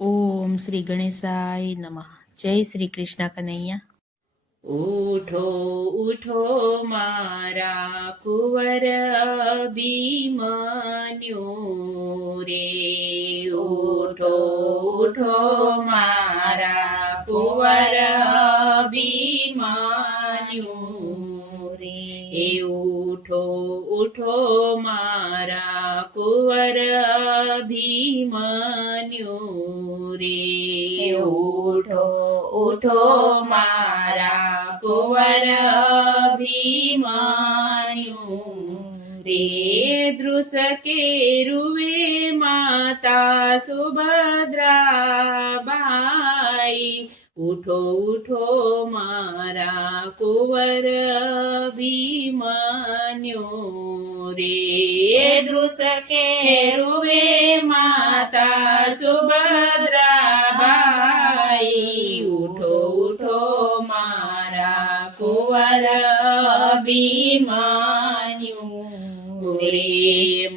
ઓમ શ્રી ગણેશાય નમઃ. જય શ્રી કૃષ્ણ કનૈયા. ઉઠો ઉઠો મારા કુંવર અભિમન્યુ રે, ઉઠો ઉઠો મારા કુંવર અભિમન્યુ રે, ઉઠો ઉઠો મારા કુંવર અભિમન્યુ રે, ઉઠો ઉઠો મારા કુંવર અભિમન્યુ રે, દૃશ કેરુવે માતા સુભદ્રાબાઈ, ઉઠો ઉઠો મારા કુંવર અભિમન્યુ રે, દૃશ કેરુવે માતા સુભદ્રાબાઈ, ઉઠો ઉઠો મારા કુંવર અભિમન્યુ રે,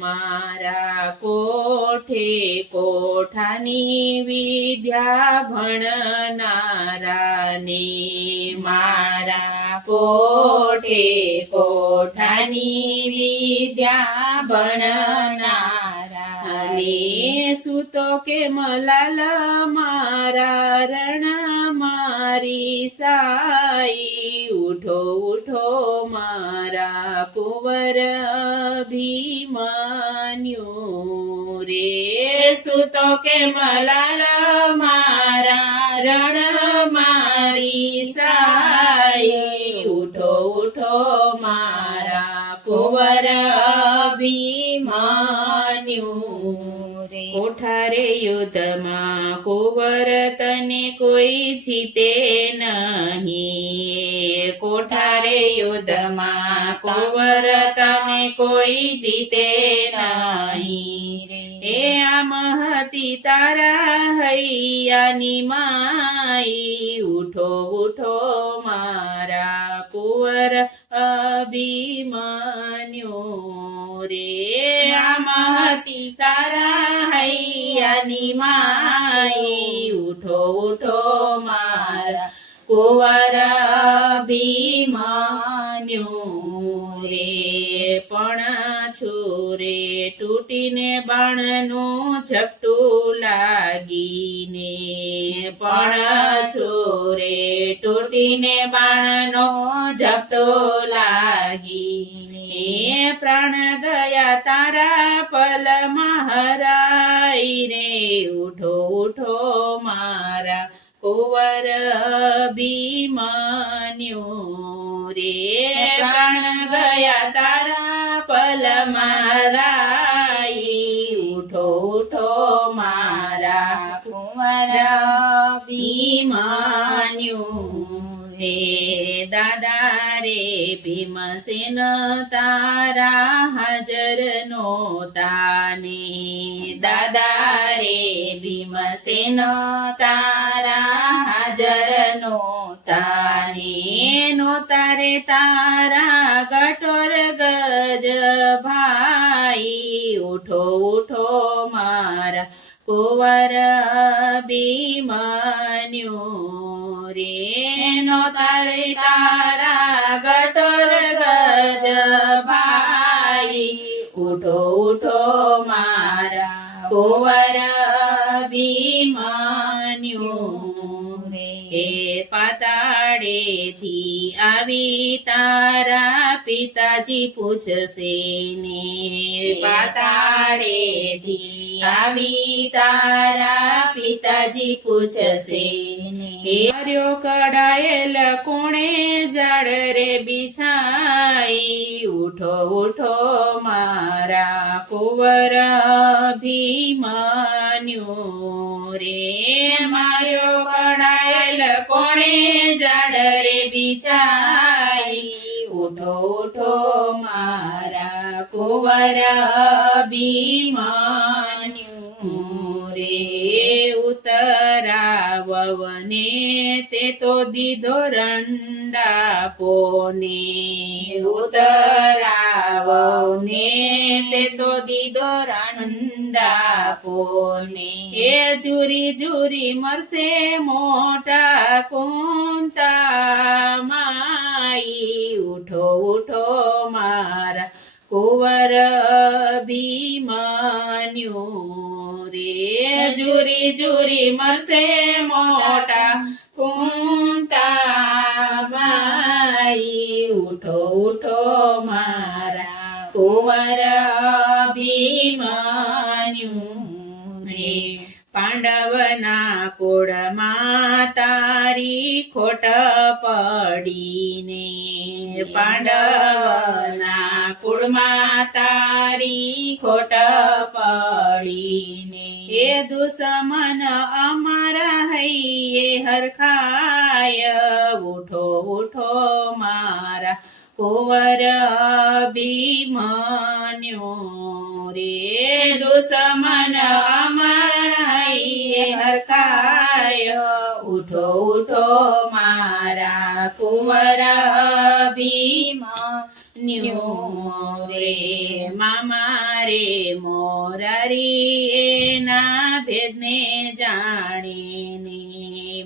મારા કોઠે કોઠાની વિદ્યા ભણનારાને, મારા કોઠે કોઠાની વિદ્યા ભણનારાને, સૂતો કે મલાલ મારા રણ મારી સાઈ, ઉઠો ઉઠો મારા કુંવર અભિમન્યુ રે, સૂતો કે મલાલ મારા રણ મારી સાઈ, ઉઠો ઉઠો મારા કુંવર અભિમન્યુ રે, કોઠારે યુદ્ધમાં કુંવર તને કોઈ જીતે નહીં, કોઠારે યુદ્ધમાં કુંવર તને કોઈ જીતે નહીં રે, આમ હતી તારા હૈયાની માઈ, ઉઠો ઉઠો મારા કુંવર અભિમન્યુ રે, આમ હતી તારા હૈયાની માઈ, ઉઠો ઉઠો મારા કુંવર અભિમન્યુ રે, પણ છોરે તૂટીને બાણનું ઝપટું લાગીને, પણ છોરે તૂટીને બાણનો ઝપટો લાગીને, પ્રાણ ગયા તારા પલમાં હરાઈ રે, ઉઠો ઉઠો મારા કુંવર અભિમન્યુ રે, પ્રાણ ગયા તારા પલમાં હરાઈ, ઉઠો ઉઠો મારા કુંવર અભિમન્યુ રે, દાદા રે ભીમસેન તારા હાજર નોતાને, દાદા રે ભીમસેન તારા હાજર નોતાને, નોતારે તારા ગટોર ગજ ભાઈ, ઉઠો ઉઠો મારા કુંવર અભિમન્યુ રે, નોતારે તારા ગટોર ગજ ભાઈ, ઉઠો ઉઠો મારા કુંવર અભિમન્યુ રે, પાતાળેથી આવી તારા પિતાજી પૂછશે ને, પાતાળેથી આવી તારા પિતાજી પૂછશે ને, હાર્યો કડાયેલ કોણે જાડ રે બિછાઈ, ઉઠો ઉઠો મારા કુંવર અભિમન્યુ રે, માર્યો કડાયેલ કોણે જાડ રે બિછાઈ, ઉઠો ઉઠો મારા કુંવર અભિમન્યુ રે, ઉતરાવ વવને તે તો દીધો રંડાપોને ઉતરાવને તે તો દીધો રંડાપોને એ ઝુરી ઝુરી મરશે મોટા કુંતા માઈ ઉઠો ઉઠો મારા કુંવર અભિમન્યુ રે ઝુરી ઝુરી મરશે મોટા કુંતા માઈ ઉઠો ઉઠો મારા કુંવર અભિમન્યુ રે પાંડવના કુળમાં તારી ખોટ પડીને પાંડવના કુળમાં તારી ખોટ પડીને એ દુશ્મન અમારા હૈયે હરખાય ઉઠો ઉઠો મારા કુંવર અભિમન્યુ રે દુશ્મન અમારા હૈયે હરખાય ઉઠો ઉઠો મારા કુંવર અભિમન્યુ રે મામા રે મોરારી એના ભેદને જાણીને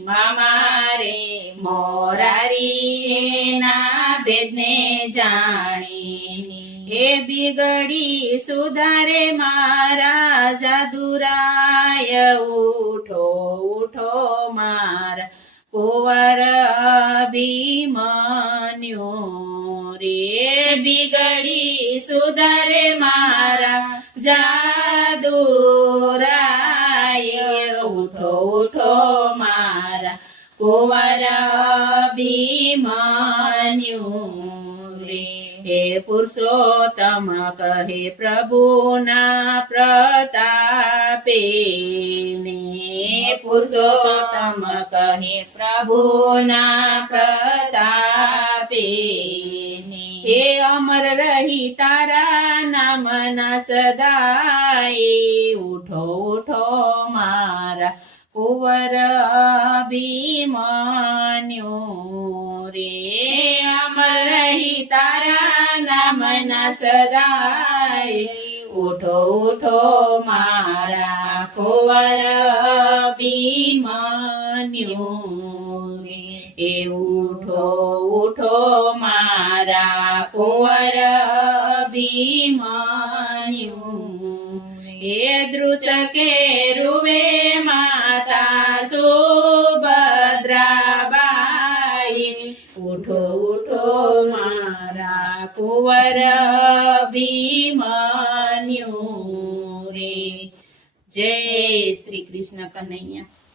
મામા રે મોરારી એના ભેદને જાણીને એ બિગડી સુધારે મારા જાદુરાય ઉઠો ઉઠો મારા કુંવર અભિમન્યુ રે બિગડી સુધારે મારા જાદુરાય ઉઠો ઉઠો મારા કુંવર અભિમન્યુ રે હે પુરુષોત્તમ કહે પ્રભુના પ્રતાપે ને પુરુષોત્તમ કહે પ્રભુના પ્રતાપે હે અમર રહી તારા નામના સદાય ઉઠો ઉઠો મારા કુંવર અભિમન્યુ રે અમર રહી તારા નામના સદાય ઉઠો ઉઠો મારા કુંવર અભિમન્યુ રે એ ઉઠો ઉઠો મારા કુંવર અભિમન્યુ એ દૃશ કે રૂવે માતા સુભદ્રાબાઈ ઉઠો ઉઠો મારા કુંવર અભિમન્યુ રે જય શ્રી કૃષ્ણ કનૈયા.